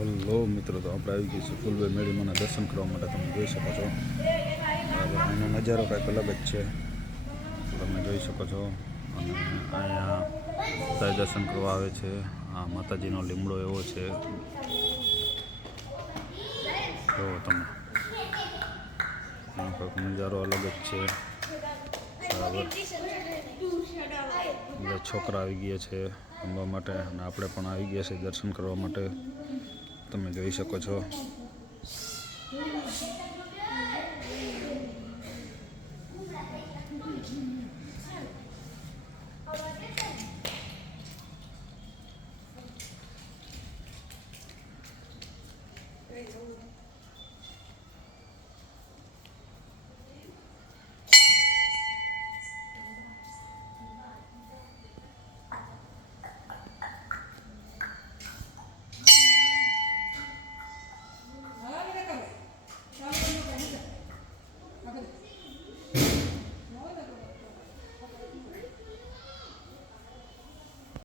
Hello મિત્રો, તો આપણે આવી ગઈ છે ફૂલભાઈ મેળીમાંના દર્શન કરવા માટે. તમે જોઈ શકો છો બરાબર, અહીંનો નજારો કંઈક અલગ જ છે, તમે જોઈ શકો છો. અને અહીંયા બધા દર્શન કરવા આવે છે. આ માતાજીનો લીમડો એવો છે, જો તમે એનો કંઈક નજારો અલગ જ છે બરાબર. બધા છોકરા આવી ગયા છે રમવા માટે, અને આપણે પણ આવી ગયા છે દર્શન કરવા માટે. તમે જોઈ શકો છો.